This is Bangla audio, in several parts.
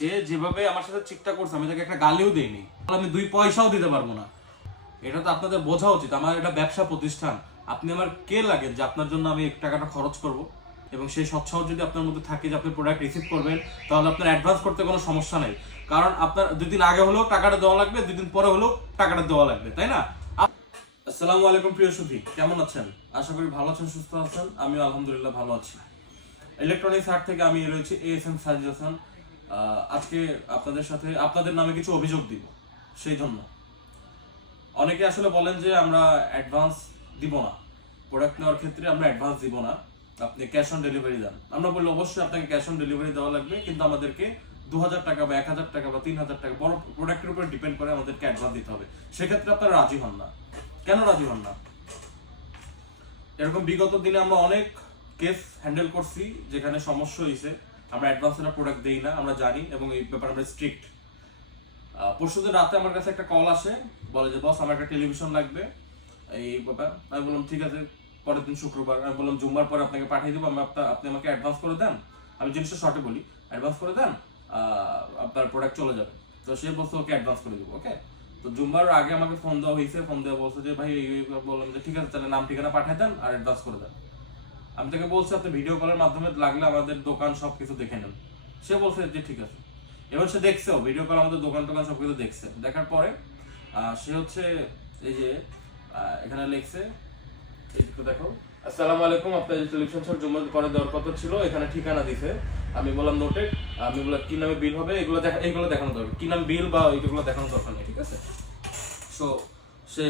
সে যেভাবে আমার সাথে চিকটা করছে আমি তাকে একটা গালিও দেইনি, আমি 2 পয়সাও দিতে পারবো না। এটা তো আপনাদের বোঝা উচিত, আমার এটা ব্যবসা প্রতিষ্ঠান। আপনি আমার কে লাগে যে আপনার জন্য আমি টাকাটা খরচ করব? এবং সেই সৎসাহ যদি আপনার মধ্যে থাকে যে আপনি প্রোডাক্ট রিসিভ করবেন, তাহলে আপনার অ্যাডভান্স করতে কোনো সমস্যা নেই। কারণ আপনার 2 দিন আগে হলেও টাকাটা দেওয়া লাগবে, 2 দিন পরে হলেও টাকাটা দেওয়া লাগবে, তাই না? আসসালামু আলাইকুম প্রিয় সুধী, কেমন আছেন? আশা করি ভালো আছেন, সুস্থ আছেন। আমিও আলহামদুলিল্লাহ ভালো আছি। ইলেকট্রনিক্স হাট থেকে আমি রয়েছি এএসএম সাজেশন। আজকে আপনাদের সাথে আপনাদের নামে কিছু অভিযোগ দিব। সেই জন্য অনেকে আসলে বলেন যে আমরা অ্যাডভান্স দিব না, প্রোডাক্ট নেওয়ার ক্ষেত্রে আমরা অ্যাডভান্স দিব না, আপনি ক্যাশ অন ডেলিভারি দেন। আমরা বললে অবশ্যই আপনাকে ক্যাশ অন ডেলিভারি দেওয়া লাগবে, কিন্তু আমাদেরকে 2000 টাকা বা 1000 টাকা বা 3000 টাকা বড় প্রোডাক্টের উপর ডিপেন্ড করে আমাদেরকে অ্যাডভান্স দিতে হবে। সেক্ষেত্রে আপনারা রাজি হন না। কেন রাজি হন না? এরকম বিগত দিনে আমরা অনেক কেস হ্যান্ডেল করছি যেখানে সমস্যা হয়েছে, আমরা অ্যাডভান্সের প্রোডাক্ট দেই না, আমরা জানি, এবং এই ব্যাপারে আমরা স্ট্রিক্ট। পরশুদিন রাতে আমার কাছে একটা কল আসে, বলে যে বস আমার একটা টেলিভিশন লাগবে, এই ব্যাপার। আমি বললাম ঠিক আছে, পরের দিন শুক্রবার। আমি বললাম জুম্মার পরে আপনাকে পাঠিয়ে দেবো, আপনি আমাকে অ্যাডভান্স করে দেন। আমি জিনিসটা শর্টে বলি, অ্যাডভান্স করে দেন, আপনার প্রোডাক্ট চলে যাবে। তো সে বলছে ওকে অ্যাডভান্স করে দেবো, ওকে। তো জুম্মার আগে আমাকে ফোন দেওয়া হয়েছে, ফোন দেওয়া বলছে যে ভাই বললাম যে ঠিক আছে তাহলে নাম ঠিকানা পাঠিয়ে দেন আর অ্যাডভান্স করে দেন। আমি তাকে বলছি আপনি ভিডিও কলের মাধ্যমে লাগলে আমাদের দোকান সবকিছু দেখে নেন। সে বলছে যে ঠিক আছে। এবার সে দেখছেও ভিডিও কল, আমাদের দোকান টোকান সবকিছু দেখছে। দেখার পরে সে হচ্ছে এই যে এখানে লিখছে, এইটুকু দেখো, আসসালামু আলাইকুম, আপনার যে টেলিভিশন সেট জমা করে দেওয়ার কথা ছিল, এখানে ঠিকানা দিছে। আমি বললাম নোটেড। আমি বললাম কি নামে বিল হবে এগুলো দেখানো দরকার, কি নাম বিল বা এইগুলো দেখানো দরকার নেই, ঠিক আছে। সো সে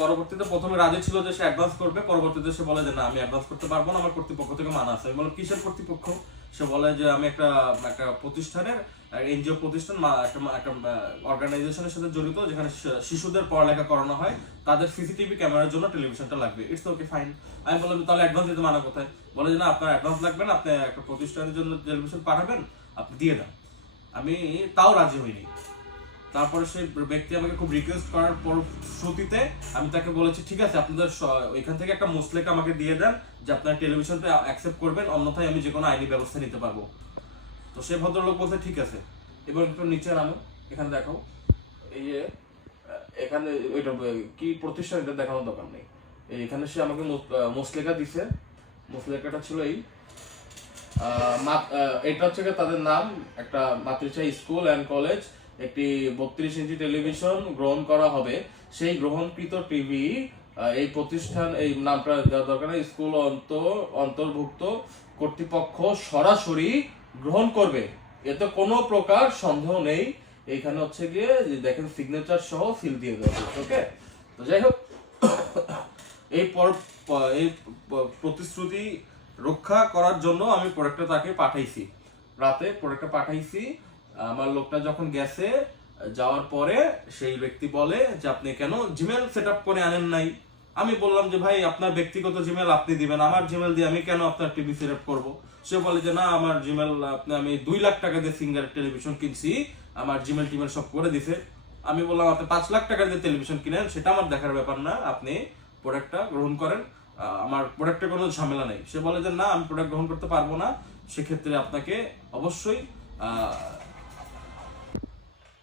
পরবর্তীতে প্রথমে রাজি ছিল যে সে অ্যাডভান্স করবে, পরবর্তীতে সে বলে যে না আমি অ্যাডভান্স করতে পারবো না, আমার কর্তৃপক্ষ থেকে মানা আছে। আমি বললাম কিসের কর্তৃপক্ষ? সে বলে যে আমি একটা একটা প্রতিষ্ঠানের, এনজিও প্রতিষ্ঠান, একটা অর্গানাইজেশনের সাথে জড়িত যেখানে শিশুদের পড়ালেখা করানো হয়, তাদের সিসিটিভি ক্যামেরার জন্য টেলিভিশনটা লাগবে। It's okay fine. আমি বললাম তাহলে অ্যাডভান্স দিতে মানা কোথায়? বলে যে না আপনার অ্যাডভান্স লাগবে না, আপনি একটা প্রতিষ্ঠানের জন্য টেলিভিশন পাঠাবেন, আপনি দিয়ে দেন। আমি তাও রাজি হইনি। তারপরে সেই ব্যক্তি আমাকে খুব রিকোয়েস্ট করার পর শ্রুতিতে আমি তাকে বলেছি ঠিক আছে আপনাদের এখান থেকে একটা মুসলেকা আমাকে দিয়ে দেন যে আপনার টেলিভিশনটা অ্যাকসেপ্ট করবেন, অন্যথায় আমি যে কোনো আইনি ব্যবস্থা নিতে পারবো। তো সে ভদ্রলোক বলছে ঠিক আছে। এবার একটু নিচে নামো, এখানে দেখো, এই যে এখানে ওইটা কি প্রতিষ্ঠান এটা দেখানোর দরকার নেই। এখানে সে আমাকে মুসলেকা দিছে। মুসলেকাটা ছিল এই এটা হচ্ছে তাদের নাম, একটা মাতৃশা স্কুল অ্যান্ড কলেজ, একটি 32 ইঞ্চি টেলিভিশন গ্রহণ করা হবে। সেই গ্রহণকৃত টিভি এই প্রতিষ্ঠান, এই নামটা দেওয়া দরকার নেই, স্কুল অন্তর্ভুক্ত কর্তৃপক্ষ সরাসরি গ্রহণ করবে, এতে কোনো প্রকার সন্দেহ নেই। এইখানে হচ্ছে গিয়ে দেখেন সিগনেচার সহ সিল দিয়ে দেওয়া হয়েছে, ওকে। তো যাই হোক, এই এই প্রতিশ্রুতি রক্ষা করার জন্য আমি প্রোডাক্টটা তাকে পাঠাইছি, রাতে প্রোডাক্টটা পাঠাইছি। আমার লোকটা যখন গেছে, যাওয়ার পরে সেই ব্যক্তি বলে যে আপনি কেন জিমেল সেট আপ করে আনেন নাই? আমি বললাম যে ভাই আপনার ব্যক্তিগত জিমেল আপনি দিবেন, আমার জিমেল দিয়ে আমি কেন আপনার টিভি সেট আপ করবো? সে বলে যে না আমার জিমেল আমি 2 লাখ টাকা দিয়ে সিঙ্গার টেলিভিশন কিনছি, আমার জিমেল টিমেল সব করে দিছে। আমি বললাম আপনি 5 লাখ টাকা দিয়ে টেলিভিশন কিনেন, সেটা আমার দেখার ব্যাপার না, আপনি প্রোডাক্টটা গ্রহণ করেন, আমার প্রোডাক্টে কোনো ঝামেলা নেই। সে বলে যে না আমি প্রোডাক্ট গ্রহণ করতে পারবো না, সেক্ষেত্রে আপনাকে অবশ্যই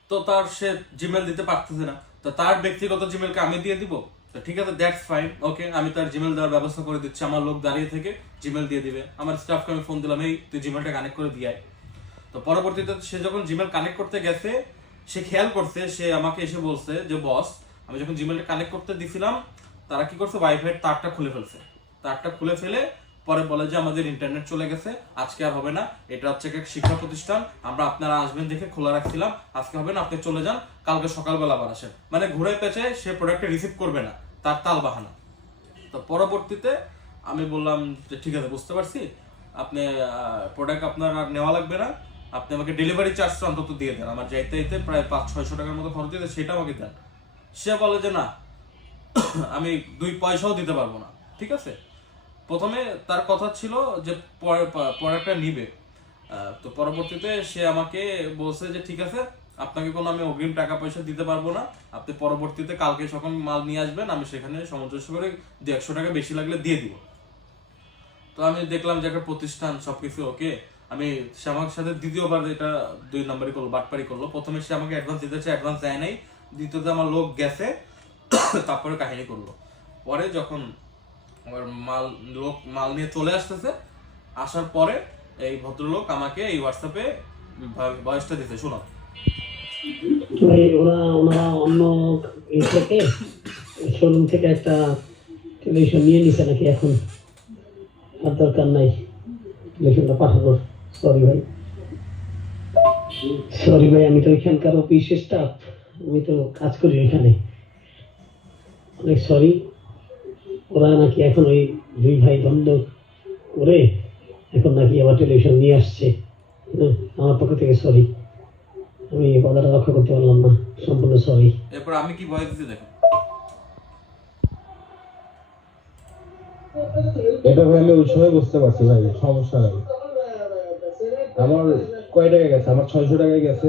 তো তার সে জিমেল দিতে পারতেছে না, তো তার ব্যক্তিগত জিমেলকে আমি দিয়ে দিব। তো ঠিক আছে, দ্যাটস ফাইন, ওকে, আমি তার জিমেল দেওয়ার ব্যবস্থা করে দিচ্ছি। আমার লোক দাঁড়িয়ে থেকে জিমেল দিয়ে দিবে। আমার স্টাফকে আমি ফোন দিলাম, এই তুই জিমেলটা কানেক্ট করে দিয়ে আয়। তো পরবর্তীতে সে যখন জিমেল কানেক্ট করতে গেছে, সে খেয়াল করছে, সে আমাকে এসে বলছে যে বস আমি যখন জিমেলটা কানেক্ট করতে দিছিলাম, তারা কি করছে ওয়াইফাই তারটা খুলে ফেলছে। তারটা খুলে ফেলে পরে বলে যে আমাদের ইন্টারনেট চলে গেছে, আজকে আর হবে না, এটা হচ্ছে একটা শিক্ষা প্রতিষ্ঠান, আমরা আপনারা আসবেন দেখে খোলা রাখছিলাম, আজকে হবে না, আপনি চলে যান, কালকে সকালবেলা আবার আসেন। মানে ঘুরে পেঁচে সে প্রোডাক্টটা রিসিভ করবে না, তার তাল বাহানা। তো পরবর্তীতে আমি বললাম যে ঠিক আছে বুঝতে পারছি, আপনি প্রোডাক্ট আপনার আর নেওয়া লাগবে না, আপনি আমাকে ডেলিভারি চার্জটা অন্তত দিয়ে দেন, আমার যাইতে যাইতে প্রায় 500-600 টাকার মতো খরচ দিতে, সেটা আমাকে দেন। সে বলে যে না আমি 2 পয়সাও দিতে পারবো না। ঠিক আছে, প্রথমে তার কথা ছিল যে প্রোডাক্টটা নিবে, তো পরবর্তীতে সে আমাকে বলছে যে ঠিক আছে আপনাকে কোনো আমি অগ্রিম টাকা পয়সা দিতে পারবো না, আপনি পরবর্তীতে কালকে সকাল মাল নিয়ে আসবেন, আমি সেখানে সামঞ্জস্য করে 100 টাকা বেশি লাগলে দিয়ে দিব। তো আমি দেখলাম যে একটা প্রতিষ্ঠান সবকিছু ওকে, আমি সে আমার সাথে দ্বিতীয়বার এটা 2 নম্বরই করলো, বাটপারি করলো। প্রথমে সে আমাকে অ্যাডভান্স দিতে চাই, অ্যাডভান্স দেয় নাই। দ্বিতীয়তে আমার লোক গেছে, তারপরে কাহিনী করলো। পরে যখন আমার মাল নিয়ে চলে আসতেছে, আসার পরে এই ভদ্রলোক আমাকে এই হোয়াটসঅ্যাপে ভয়েসটা দিতে, শোনো। ওনারা অন্য থেকে শোরুম থেকে একটা টেলিভিশন নিয়ে নিছে নাকি? এখন আর দরকার নাই টেলিভিশনটা পাঠানোর। সরি ভাই, আমি তো এখানকার অফিস স্টাফ, আমি তো কাজ করি এখানে। অনেক সরি। ওরা নাকি এখন ওই দুই ভাই দ্বন্দ্ব করে এখন নাকি আবার টেলিভিশন নিয়ে আসছে। আমার পক্ষ থেকে সরি, আমি কথাটা রক্ষা করতে পারলাম না, সম্পূর্ণ সরি। এরপর আমি কি ভয় দিতে দেখো। এটা ভাই আমি ওই সময় বুঝতে পারছি ভাই, সমস্যা নাই। আমার কয় টাকা গেছে? আমার 600 টাকায় গেছে।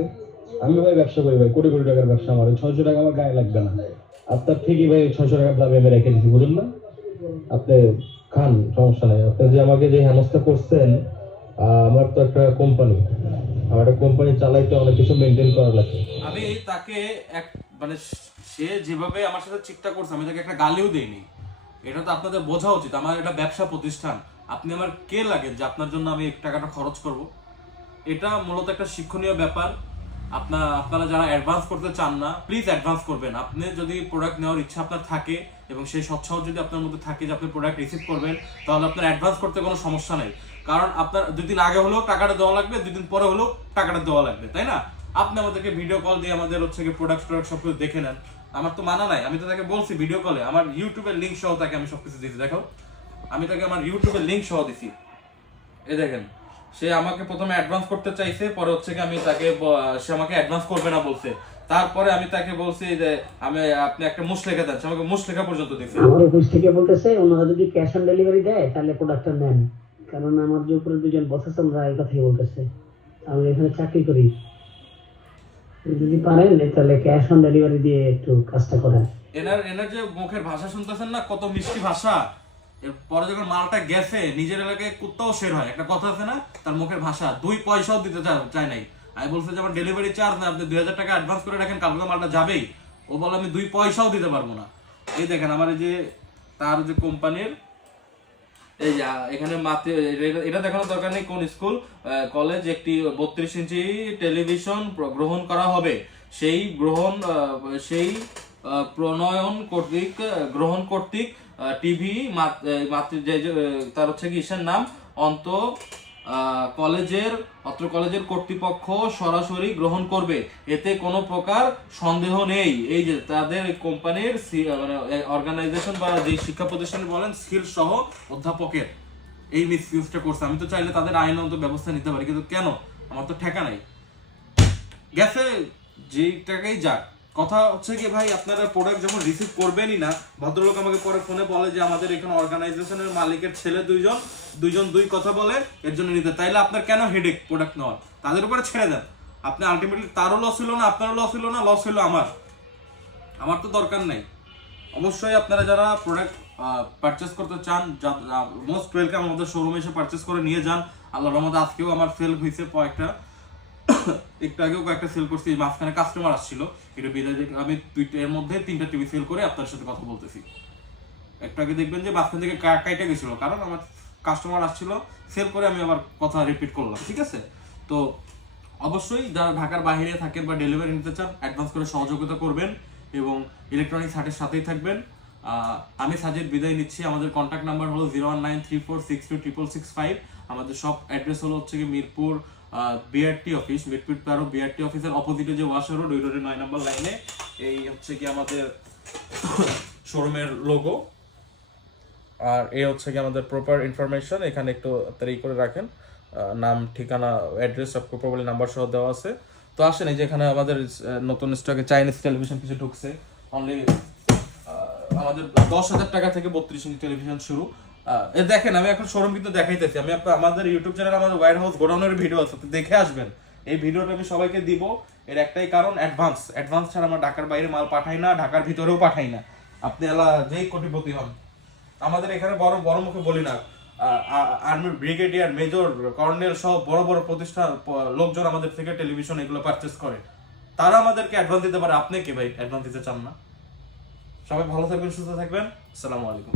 আমি ভাই ব্যবসা করি ভাই, কোটি কোটি টাকার ব্যবসা। আমার 600 টাকা আমার গায়ে লাগবে না। আপনার ঠিকই ভাই 600 টাকা দাবি আমি রেখে দিচ্ছি, বুঝলেন না? আপনি খান, সমস্যা নাই। আপনি যে আমাকে যে হেনস্থা করছেন, আমার তো একটা কোম্পানি, আমার একটা কোম্পানি চালাইতে অনেক কিছু মেনটেন করা লাগে। আমি তাকে মানে সে যেভাবে আমার সাথে চিকটা করছে, আমি তাকে একটা গালিও দেইনি। এটা তো আপনাদের বোঝা উচিত, আমার এটা ব্যবসা প্রতিষ্ঠান। আপনি আমার কে লাগেন যে আপনার জন্য আমি টাকাটা খরচ করব? এটা মূলত একটা শিক্ষণীয় ব্যাপার। আপনারা যারা অ্যাডভান্স করতে চান না, প্লিজ অ্যাডভান্স করবেন। আপনি যদি প্রোডাক্ট নেওয়ার ইচ্ছা আপনার থাকে এবং সেই সৎসাহ যদি আপনার মধ্যে থাকে যে আপনি প্রোডাক্ট রিসিভ করবেন, তাহলে আপনার অ্যাডভান্স করতে কোনো সমস্যা নেই। কারণ আপনার 2 দিন আগে হলেও টাকাটা দেওয়া লাগবে, 2 দিন পরে হলেও টাকাটা দেওয়া লাগবে, তাই না? আপনি আমাদেরকে ভিডিও কল দিয়ে আমাদের প্রোডাক্ট সবকিছু দেখে নেন। আমার তো মানা নাই। আমি তো তাকে বলছি ভিডিও কলে, আমার ইউটিউবের লিঙ্ক সহ তাকে আমি সবকিছু দিয়েছি। দেখো, আমি তাকে আমার ইউটিউবের লিঙ্ক সহ দিছি। এই দেখেন, সে আমাকে প্রথমে অ্যাডভান্স করতে চাইছে, পরে আমি তাকে সে আমাকে অ্যাডভান্স করবে না বলছে। তারপরে আমি তাকে বলছি যে আপনি একটা মুসলেখা দেন, সে আমাকে মুসলেখা পর্যন্ত দিয়েছে। আমার অফিস থেকে বলতেছে ওনারা যদি ক্যাশ অন ডেলিভারি দেয় তাহলে প্রোডাক্টটা নেন, কারণ আমার যে উপরে দুজন বস আছে ওনারা এই কথাই বলতেছে। আমি এখানে চাকরি করি, যদি পারেন তাহলে ক্যাশ অন ডেলিভারি দিয়ে একটু কাজটা করেন। এনার যে মুখের ভাষা শুনতেছেন না, কত মিষ্টি ভাষা। এরপরে যখন মালটা গেছে, নিজের এলাকায় কুত্তাও শের হয়, একটা কথা আছে না, তার মুখের ভাষা। 2 পয়সাও দিতে চায় নাই। আমি বলছি যে আমার ডেলিভারি চার্জ না, আপনি 2000 টাকা অ্যাডভান্স করে রাখেন, কালকে মালটা যাবেই। ও বলে আমি 2 পয়সাও দিতে পারবো না। এই দেখেন আমার এই যে তার যে কোম্পানির এই এখানে এটা দেখানোর দরকার নেই কোন স্কুল কলেজ একটি 32 ইঞ্চি টেলিভিশন গ্রহণ করা হবে। সেই গ্রহণ কর্তৃক টিভি তার ইসের নাম অত্র কলেজের কর্তৃপক্ষ সরাসরি গ্রহণ করবে, এতে কোনো প্রকার সন্দেহ নেই। এই যে তাদের কোম্পানির মানে অর্গানাইজেশন বা যে শিক্ষা প্রতিষ্ঠান বলেন, স্কিল সহ অধ্যাপকের এই মিসইউজটা করছে। আমি তো চাইলে তাদের আইনত ব্যবস্থা নিতে পারি, কিন্তু কেন? আমার তো ঠেকা নাই। গেছে যে টাকাই যাক। কথা হচ্ছে কি ভাই, আপনারা প্রোডাক্ট যখন রিসিভ করবেনই না, ভদ্রলোক আমাকে পরে ফোনে বলে যে আমাদের এখানে অর্গানাইজেশনের মালিকের ছেলে দুইজন দুই কথা বলে, এর জন্য নিতে। তাইলে আপনার কেন হেডেক প্রোডাক্ট নেওয়ার? তাদের উপরে ছেড়ে দেন। আপনি আলটিমেটলি তারও লস হলো না, আপনারও লস হলো না, লস হলো আমার তো দরকার নাই। অবশ্যই আপনারা যারা প্রোডাক্ট পারচেস করতে চান, মোস্ট ওয়েলকাম, আমাদের শোরুমে এসে পারচেস করে নিয়ে যান। আল্লাহর রহমতে আজকেও আমার সেল হয়েছে কয়েকটা, একটু আগেও কয়েকটা সেল করছি। মাঝখানে কাস্টমার আসছিল, এটা বিদায় দেখে আমি এর মধ্যে 3টা টিভি সেল করে আপনার সাথে কথা বলতেছি। একটু আগে দেখবেন যে মাঝখান থেকে কাইটা গেছিল, কারণ আমার কাস্টমার আসছিল, সেল করে আমি আবার কথা রিপিট করলাম। ঠিক আছে? তো অবশ্যই যারা ঢাকার বাইরে থাকেন বা ডেলিভারি নিতে চান, অ্যাডভান্স করে সহযোগিতা করবেন এবং ইলেকট্রনিক্স হাটের সাথেই থাকবেন। আমি সাজিদ বিদায় নিচ্ছি। আমাদের কন্ট্যাক্ট নাম্বার হলো 01934626665। আমাদের সব অ্যাড্রেস হলো কি Mirpur BRT office, Mirpur 13 BRT অফিসের অপোজিটে যে ওয়াশার রোড, ওই রোডের 9 নম্বর লাইনে। এই কি আমাদের শোরুমের লোগো, আর এই কি আমাদের প্রপার ইনফরমেশন। এখানে একটু তাড়াতাড়ি করে রাখেন, নাম, ঠিকানা, অ্যাড্রেস সব প্রপারলি নাম্বার সহ দেওয়া আছে। তো আসেন, এই যে এখানে আমাদের নতুন স্টকে চাইনিজ টেলিভিশন কিছু ঢুকছে। অনলি আমাদের 10,000 টাকা থেকে 32 ইঞ্চি টেলিভিশন শুরু। দেখেন, আমি এখন শোরুম কিন্তু দেখাইতেছি। আমি আমাদের ইউটিউব চ্যানেল, আমাদের ওয়্যার হাউস গোডাউনের ভিডিও আছে, দেখে আসবেন। এই ভিডিওটা আমি সবাইকে দিব, এর একটাই কারণ, অ্যাডভান্স ছাড়া আমরা ঢাকার বাইরে মাল পাঠাই না, ঢাকার ভিতরেও পাঠাই না। আপনি যেই কোটিপতি হন, আমাদের এখানে বড় মুখে বলি না, আর্মির ব্রিগেডিয়ার, মেজর, কর্নেল সহ বড় বড় প্রতিষ্ঠান লোকজন আমাদের থেকে টেলিভিশন এগুলো পারচেস করে, তারা আমাদেরকে অ্যাডভান্স দিতে পারে। আপনি কি ভাই অ্যাডভান্স দিতে চান না? সবাই ভালো থাকবেন, সুস্থ থাকবেন। আসসালামু আলাইকুম।